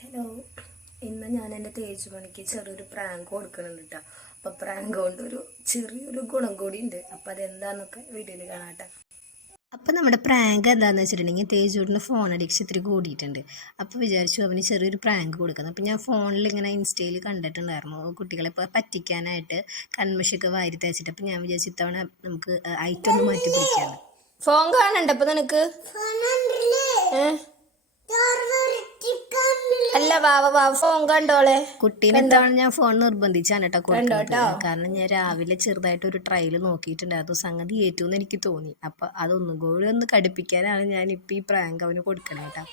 Hello ഇന്ന് ഞാൻ എന്റെ തേജ് മണിക്ക് ചെറിയൊരു പ്രാങ്ക് കൊടുക്കുന്നുണ്ട് കേട്ടോ അപ്പോൾ പ്രാങ്ക് കൊണ്ട് ഒരു ചെറിയൊരു ഗുണം കൂടി ഉണ്ട് അപ്പോൾ അതെന്താന്നൊക്കെ വീഡിയോയിൽ കാണാട്ടെ. അപ്പം നമ്മുടെ പ്രാങ്ക് എന്താണെന്ന് വെച്ചിട്ടുണ്ടെങ്കിൽ തേജുവിന് ഫോൺ അഡിക്ഷൻ ഇത്തിരി കൂടിയിട്ടുണ്ട്. അപ്പോൾ വിചാരിച്ചു അവന് ചെറിയൊരു പ്രാങ്ക് കൊടുക്കുന്നത് അപ്പോൾ ഞാൻ ഫോണിൽ ഇങ്ങനെ ഇൻസ്റ്റയിൽ കണ്ടിട്ടുണ്ടായിരുന്നു. കുട്ടികളെ ഇപ്പോൾ പറ്റിക്കാനായിട്ട് കൺമഷിയൊക്കെ വാരി തേച്ചിട്ട്. അപ്പോൾ ഞാൻ വിചാരിച്ചു ഇത്തവണ നമുക്ക് ഐറ്റം ഒന്ന് മാറ്റി പിടിക്കാണ് ഫോൺ കാണണ്ട അപ്പൊ നിനക്ക്? ഏ? അല്ല വാവ വാവ ഫോൺ കണ്ടോളെ. കുട്ടീനെ എന്താണ് ഞാൻ ഫോൺ നിർബന്ധിച്ചാണ് കേട്ടോ കൊടുക്കുന്നത് കാരണം ഞാൻ രാവിലെ ചെറുതായിട്ട് ഒരു ട്രയൽ നോക്കിയിട്ടുണ്ടായിരുന്നു സംഗതി ഏറ്റവും എനിക്ക് തോന്നി. അപ്പൊ അതൊന്നും കൂടി ഒന്ന് കടുപ്പിക്കാനാണ് ഞാൻ ഇപ്പൊ ഈ പ്രാങ്ക് അവന് കൊടുക്കണേ കേട്ടോ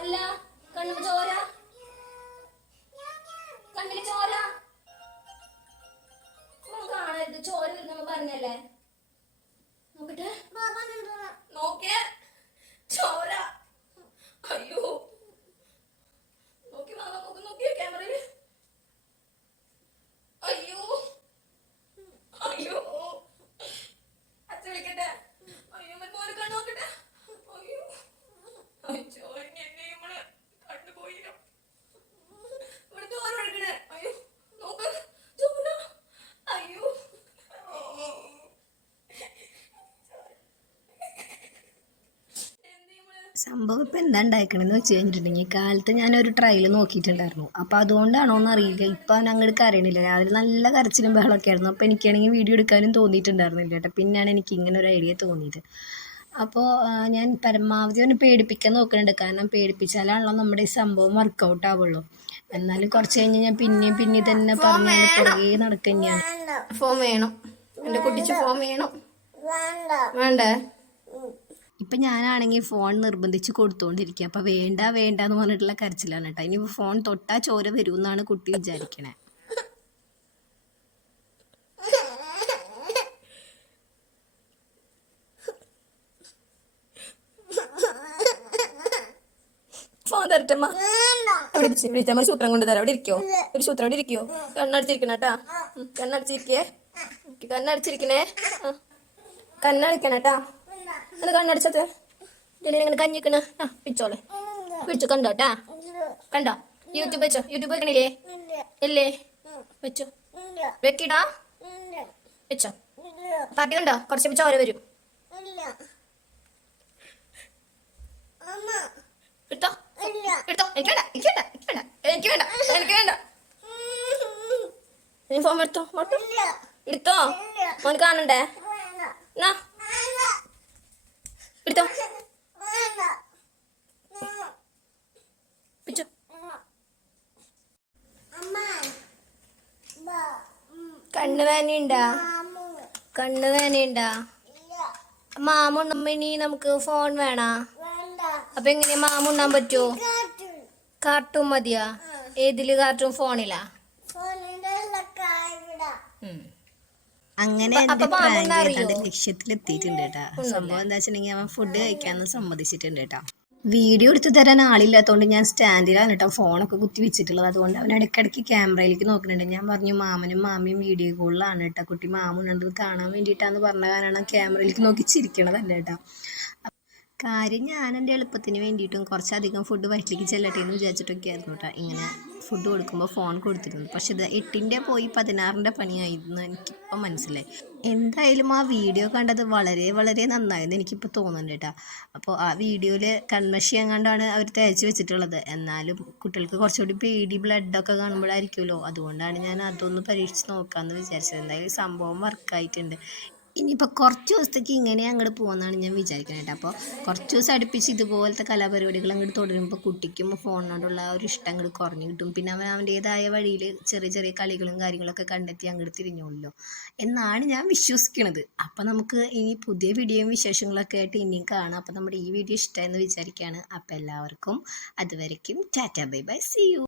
അല്ല കണ്ണു ചോര. വരുന്ന സംഭവം ഇപ്പം എന്താ ഉണ്ടാക്കണെന്ന് വെച്ച് കഴിഞ്ഞിട്ടുണ്ടെങ്കിൽ കാലത്ത് ഞാനൊരു ട്രയൽ നോക്കിയിട്ടുണ്ടായിരുന്നു. അപ്പോൾ അതുകൊണ്ടാണോ എന്ന് അറിയില്ല. ഇപ്പോൾ അവൻ അങ്ങോട്ട് കരയണില്ല. രാവിലെ നല്ല കരച്ചിലും ബഹളമൊക്കെ ആയിരുന്നു. അപ്പോൾ എനിക്കാണെങ്കിൽ വീഡിയോ എടുക്കാനും തോന്നിയിട്ടുണ്ടായിരുന്നില്ല കേട്ടോ. പിന്നെയാണ് എനിക്ക് ഇങ്ങനെ ഒരു ഐഡിയ തോന്നിയത്. അപ്പോൾ ഞാൻ പരമാവധി അവനെ പേടിപ്പിക്കാൻ നോക്കുന്നുണ്ട് കാരണം പേടിപ്പിച്ചാലാണല്ലോ നമ്മുടെ ഈ സംഭവം വർക്കൗട്ട് ആവുള്ളൂ. എന്നാലും കുറച്ച് കഴിഞ്ഞ് ഞാൻ പിന്നെയും പിന്നെ തന്നെ പറഞ്ഞാൽ പുറകെ നടക്കുകയാണ് ഫോം വേണം. എന്റെ കുട്ടിച്ച് ഫോം വേണം. വേണ്ടേ? ഇപ്പം ഞാനാണെങ്കിൽ ഫോൺ നിർബന്ധിച്ച് കൊടുത്തുകൊണ്ടിരിക്കുക അപ്പം വേണ്ട വേണ്ട എന്ന് പറഞ്ഞിട്ടുള്ള കരച്ചിലാണ് കേട്ടോ. ഇനി ഫോൺ തൊട്ടാ ചോര വരുമെന്നാണ് കുട്ടി വിചാരിക്കണേ. ഫോൺ സൂത്രം കൊണ്ട് തരാം. അവിടെ ഇരിക്കോ? ഒരു സൂത്രം അവിടെ ഇരിക്കോ? കണ്ണടച്ചിരിക്കണ കേട്ടാ. കണ്ണടിച്ചിരിക്കേ. കണ്ണടച്ചിരിക്കണേ. ആ. കേട്ടാ. അത് കണ്ണടച്ചത്. ഇതിനെ ഇങ്ങനെ കഞ്ഞിക്കണ. ആ പിടിച്ചോളെ. പിടിച്ചു കണ്ടോ കേട്ടാ കണ്ടോ? യൂട്യൂബ് വെച്ചോ? യൂട്യൂബ് വെക്കണില്ലേ? ഇല്ലേ? വെച്ചോ. വെക്കിടാ? വെച്ചോ. പാട്ടി കണ്ടോ? കുറച്ച് ചോര വരും. എടുത്തോ? എനിക്ക് വേണ്ട എനിക്ക് വേണ്ട എനിക്ക് വേണ്ട എനിക്ക് വേണ്ട എനിക്ക് വേണ്ട. നീ ഫോൺ എടുത്തോ? എടുത്തോ? മോൻ കാണണ്ടേ? എന്നാ? എടുത്തോ പിടിച്ചോ കണ്ണ് വേനയുണ്ടാ? കണ്ണ് വേനയുണ്ടാ? മാമുണ്ണുമ്പോ ഇനി നമുക്ക് ഫോൺ വേണ? അപ്പൊ എങ്ങനെയാ മാമുണ്ണാൻ പറ്റുമോ കാർട്ടൂൺ മതിയാ? ഏതിൽ കാർട്ടൂൺ ഫോണിലാ അങ്ങനെ എന്റെ അറിയോ? ലക്ഷ്യത്തിലെത്തിയിട്ടുണ്ട് കേട്ടാ. സംഭവം എന്താ വെച്ചിട്ടുണ്ടെങ്കിൽ അവൻ ഫുഡ് കഴിക്കാന്ന് സമ്മതിച്ചിട്ടുണ്ട് കേട്ടാ. വീഡിയോ എടുത്തു തരാൻ ആളില്ലാത്തതുകൊണ്ട് ഞാൻ സ്റ്റാൻഡിലാണ് കേട്ടോ ഫോണൊക്കെ കുത്തി വെച്ചിട്ടുള്ളത്. അതുകൊണ്ട് അവൻ ഇടയ്ക്കിടയ്ക്ക് ക്യാമറയിലേക്ക് നോക്കുന്നുണ്ട്. ഞാൻ പറഞ്ഞു മാമനും മാമിയും വീഡിയോ കോളിലാണ് കേട്ടോ. കുട്ടി മാമുണ്ടത് കാണാൻ വേണ്ടിയിട്ടാന്ന് പറഞ്ഞ കാരണം ക്യാമറയിലേക്ക് നോക്കി ചിരിക്കണതല്ല കേട്ടോ. കാര്യം ഞാൻ എന്റെ എളുപ്പത്തിന് വേണ്ടിയിട്ടും കുറച്ചധികം ഫുഡ് വയറ്റിലേക്ക് ചെല്ലട്ടെ എന്ന് വിചാരിച്ചിട്ടൊക്കെ ആയിരുന്നു കേട്ടോ. ഇങ്ങനെ ഫുഡ് കൊടുക്കുമ്പോൾ ഫോൺ കൊടുത്തിരുന്നു. പക്ഷെ ഇത് എട്ടിന്റെ പോയി പതിനാറിന്റെ പണിയായിരുന്നു എനിക്കിപ്പോൾ മനസ്സിലായി. എന്തായാലും ആ വീഡിയോ കണ്ടത് വളരെ വളരെ നന്നായിരുന്നു എനിക്കിപ്പോൾ തോന്നുന്നുണ്ട് കേട്ടോ. അപ്പോൾ ആ വീഡിയോയിൽ കൺമഷി എങ്ങാണ്ടാണ് അവർ തേച്ച് വെച്ചിട്ടുള്ളത്. എന്നാലും കുട്ടികൾക്ക് കുറച്ചുകൂടി പേടി ബ്ലഡൊക്കെ കാണുമ്പോഴായിരിക്കുമല്ലോ. അതുകൊണ്ടാണ് ഞാൻ അതൊന്ന് പരീക്ഷിച്ച് നോക്കാമെന്ന് വിചാരിച്ചത്. എന്തായാലും സംഭവം വർക്കായിട്ടുണ്ട് ഇനിയിപ്പോൾ കുറച്ച് ദിവസത്തേക്ക് ഇങ്ങനെ അങ്ങോട്ട് പോകുന്നതാണ് ഞാൻ വിചാരിക്കുന്നത് അപ്പോൾ കുറച്ച് ദിവസം അടുപ്പിച്ച് ഇതുപോലത്തെ കലാപരിപാടികൾ അങ്ങോട്ട് തുടരുമ്പോൾ കുട്ടിക്കും ഫോണിനോടുള്ള ഒരു ഇഷ്ടം അങ്ങോട്ട് കുറഞ്ഞു കിട്ടും. പിന്നെ അവൻ അവന്റേതായ വഴിയിൽ ചെറിയ ചെറിയ കളികളും കാര്യങ്ങളൊക്കെ കണ്ടെത്തി അങ്ങോട്ട് തിരിഞ്ഞോളൂ എന്നാണ് ഞാൻ വിശ്വസിക്കുന്നത് അപ്പോൾ നമുക്ക് ഇനി പുതിയ വീഡിയോയും വിശേഷങ്ങളൊക്കെ ആയിട്ട് ഇനിയും കാണാം. അപ്പോൾ നമ്മുടെ ഈ വീഡിയോ ഇഷ്ടമായെന്ന് വിചാരിക്കുകയാണ് അപ്പോൾ എല്ലാവർക്കും അതുവരയ്ക്കും tata bye bye. See you